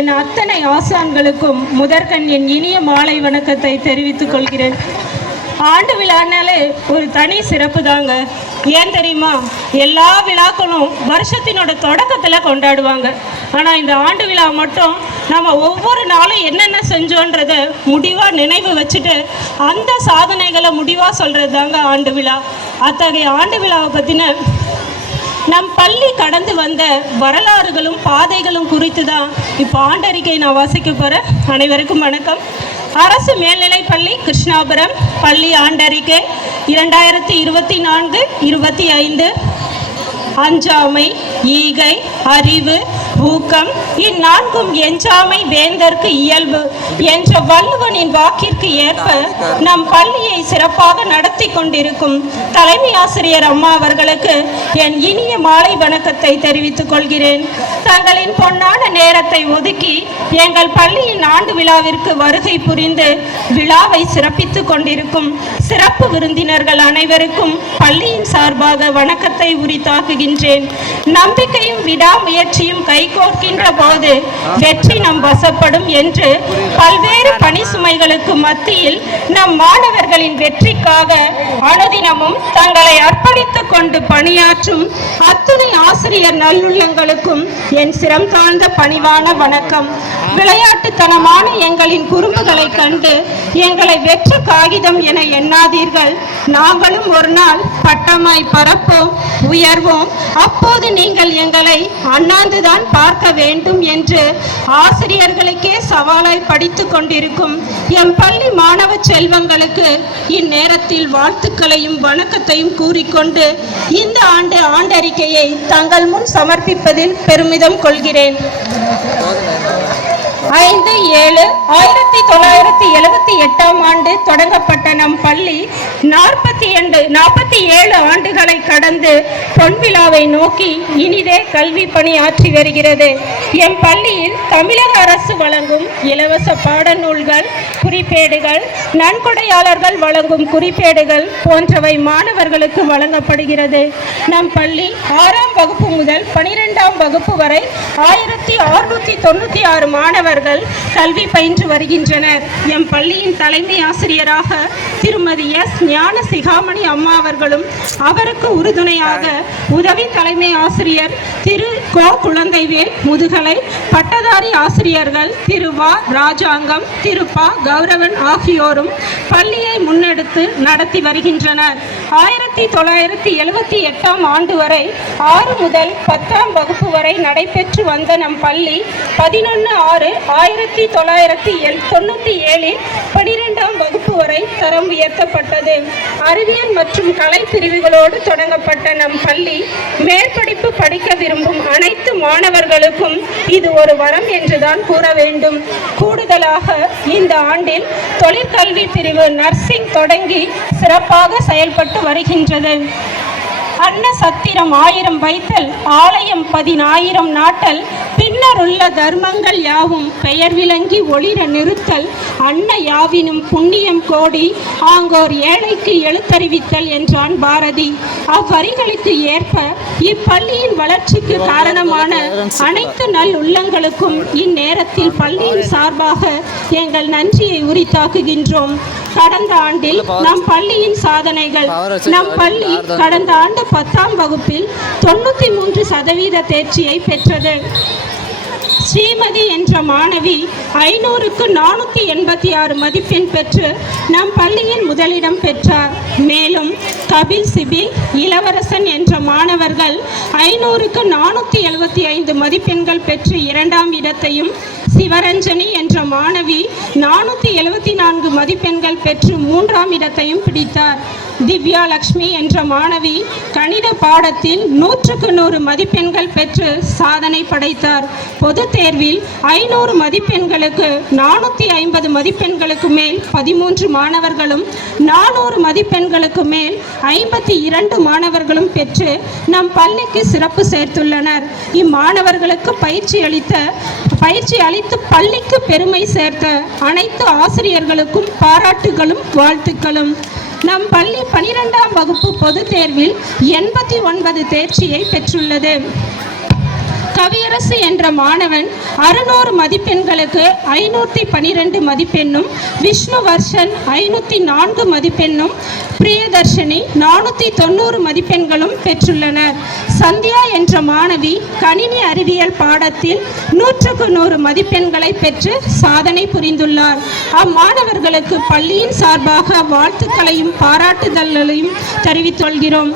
என் அத்தனை ஆசான்களுக்கும் முதற்கண் என் இனிய மாலை வணக்கத்தை தெரிவித்துக் கொள்கிறேன். ஆண்டு விழானாலே ஒரு தனி சிறப்பு தாங்க. ஏன் தெரியுமா? எல்லா விழாக்களும் வருஷத்தினோட தொடக்கத்தில் கொண்டாடுவாங்க. ஆனால் இந்த ஆண்டு விழா மட்டும் நம்ம ஒவ்வொரு நாளும் என்னென்ன செஞ்சோன்றத முடிவாக நினைவு வச்சுட்டு அந்த சாதனைகளை முடிவாக சொல்கிறது தாங்க ஆண்டு விழா. அத்தகைய ஆண்டு விழாவை பற்றின நம் பள்ளி கடந்து வந்த வரலாறுகளும் பாதைகளும் குறித்து தான் இப்போ ஆண்டறிக்கை நான் வாசிக்க போகிறேன். அனைவருக்கும் வணக்கம். அரசு மேல்நிலைப்பள்ளி கிருஷ்ணாபுரம் பள்ளி ஆண்டறிக்கை 2024-25. அஞ்சாமை, ஈகை, அறிவு, ஊக்கம் இந்நான்கும் எஞ்சாமை வேந்தற்கு இயல்பு என்ற வள்ளுவனின் வாக்கிற்கு ஏற்ப நம் பள்ளியை சிறப்பாக நடத்தி கொண்டிருக்கும் தலைமை ஆசிரியர் அம்மா அவர்களுக்கு என் இனிய மாலை வணக்கத்தை தெரிவித்துக் கொள்கிறேன். தங்களின் பொன்னான நேரத்தை ஒதுக்கி எங்கள் பள்ளியின் ஆண்டு விழாவிற்கு வருகை புரிந்து விழாவை சிறப்பித்துக் கொண்டிருக்கும் சிறப்பு விருந்தினர்கள் அனைவருக்கும் பள்ளியின் சார்பாக வணக்கத்தை உரித்தாக்குகிறேன். நம்பிக்கையும் விடாமுயற்சியும் கைகோர்க்கின்ற போது வெற்றி நம் வசப்படும் என்று பல்வேறு பணி சுமைகளுக்கு மத்தியில் நம் மாணவர்களின் வெற்றிக்காக அனுதினமும் தங்களை அர்ப்பணித்துக் கொண்டு பணியாற்றும் அத்துணை ஆசிரியர் நல்லுள்ளங்களுக்கும் என் சிரம் தாழ்ந்த பணிவான வணக்கம். விளையாட்டுத்தனமான எங்களின் குறும்புகளை கண்டு எங்களை வெற்ற காகிதம் என எண்ணாதீர்கள். நாங்களும் ஒரு நாள் பட்டமாய் பறப்போம், உயர்வோம். அப்போது நீங்கள் எங்களை அண்ணாந்துதான் பார்க்க வேண்டும் என்று ஆசிரியர்களுக்கே சவாலாய் படித்துக் கொண்டிருக்கும் எம் பள்ளி மாணவ செல்வங்களுக்கு இந்நேரத்தில் வாழ்த்துக்களையும் வணக்கத்தையும் கூறிக்கொண்டு இந்த ஆண்டு ஆண்டறிக்கையை தங்கள் முன் சமர்ப்பிப்பதில் பெருமிதம் கொள்கிறேன். 5/7/1978 தொடங்கப்பட்ட நம் பள்ளி 47 ஆண்டுகளை கடந்து பொன்விழாவை நோக்கி இனிதே கல்வி பணி ஆற்றி வருகிறது. எம் பள்ளியில் தமிழக அரசு வழங்கும் இலவச பாடநூல்கள், குறிப்பேடுகள், நன்கொடையாளர்கள் வழங்கும் குறிப்பேடுகள் போன்றவை மாணவர்களுக்கு வழங்கப்படுகிறது. நம் பள்ளி 6ஆம் வகுப்பு முதல் 12ஆம் வகுப்பு வரை 1696 மாணவர்கள் கல்வி பயின்று வருகின்றனர். எம் பள்ளியின் தலைமை ஆசிரியராக திருமதி எஸ் ஞான சிகாமணி அம்மா அவர்களும் அவருக்கு உறுதுணையாக உதவி தலைமை ஆசிரியர் திரு கோ குழந்தைவேல் முதுகலை, பட்டதாரி ஆசிரியர்கள் திரு வா ராஜாங்கம், திரு பா கௌரவன் ஆகியோரும் பள்ளியை முன்னெடுத்து நடத்தி வருகின்றனர். 1978ஆம் ஆண்டு வரை 6 முதல் 10ஆம் வகுப்பு வரை நடைபெற்று வந்த நம் பள்ளி 11/6/1997 12ஆம் வகுப்பு வரை தரம் உயர்த்தப்பட்டது. அறிவியல் மற்றும் கலை பிரிவுகளோடு தொடங்கப்பட்ட நம் பள்ளி மேற்படிப்பு படிக்க விரும்பும் அனைத்து மாணவர்களுக்கும் இது ஒரு வரம் என்றுதான் கூற வேண்டும். கூடுதலாக இந்த ஆண்டில் தொழிற்கல்வி பிரிவு நர்சிங் தொடங்கி சிறப்பாக செயல்பட்டு வருகின்றது. அன்ன சத்திரம் 1000 வைத்தல், ஆலயம் 10,000 நாட்டல், பின்னர் உள்ள தர்மங்கள் யாவும் பெயர் விளங்கி ஒளிர நிறுத்தல், அன்ன யாவினும் புண்ணியம் கோடி ஆங்கோர் ஏழைக்கு எழுத்தறிவித்தல் என்றான் பாரதி. அவ்வரிகளுக்கு ஏற்ப இப்பள்ளியின் வளர்ச்சிக்கு காரணமான அனைத்து நல் உள்ளங்களுக்கும் இந்நேரத்தில் பள்ளியின் சார்பாக எங்கள் நன்றியை உரித்தாக்குகின்றோம். கடந்த ஆண்டில் நம் பள்ளியின் சாதனைகள். நம் பள்ளி கடந்த ஆண்டு 10ஆம் வகுப்பில் 93% தேர்ச்சியை பெற்றது. ஸ்ரீமதி என்ற மாணவி 500க்கு 486 மதிப்பெண் பெற்று நம் பள்ளியின் முதலிடம் பெற்றார். மேலும் கபில் சிபில், இளவரசன் என்ற மாணவர்கள் 500க்கு 475 மதிப்பெண்கள் பெற்று 2ஆம் இடத்தையும், சிவரஞ்சனி என்ற மாணவி 474 மதிப்பெண்கள் பெற்று 3ஆம் இடத்தையும் பிடித்தார். திவ்யா லக்ஷ்மி என்ற மாணவி கணித பாடத்தில் 100க்கு 100 மதிப்பெண்கள் பெற்று சாதனை படைத்தார். பொது தேர்வில் 500 மதிப்பெண்களுக்கு 450 மதிப்பெண்களுக்கு மேல் 13 மாணவர்களும், 400 மதிப்பெண்களுக்கு மேல் 52 மாணவர்களும் பெற்று நம் பள்ளிக்கு சிறப்பு சேர்த்துள்ளனர். இம்மாணவர்களுக்கு பயிற்சி அளித்து பள்ளிக்கு பெருமை சேர்த்த அனைத்து ஆசிரியர்களுக்கும் பாராட்டுகளும் வாழ்த்துக்களும். நம் பள்ளி 12ஆம் வகுப்பு பொது தேர்வில் 89 தேர்ச்சியை பெற்றுள்ளது. கவியரசு என்ற மாணவன் 600 மதிப்பெண்களுக்கு 512 மதிப்பெண்ணும், விஷ்ணு வர்ஷன் 504 மதிப்பெண்ணும், பிரியதர்ஷினி 490 மதிப்பெண்களும் பெற்றுள்ளனர். சந்தியா என்ற மாணவி கணினி அறிவியல் பாடத்தில் 100க்கு 100 மதிப்பெண்களை பெற்று சாதனை புரிந்துள்ளார். அம்மாணவர்களுக்கு பள்ளியின் சார்பாக வாழ்த்துக்களையும் பாராட்டுதல்களையும் தெரிவித்துக் கொள்கிறோம்.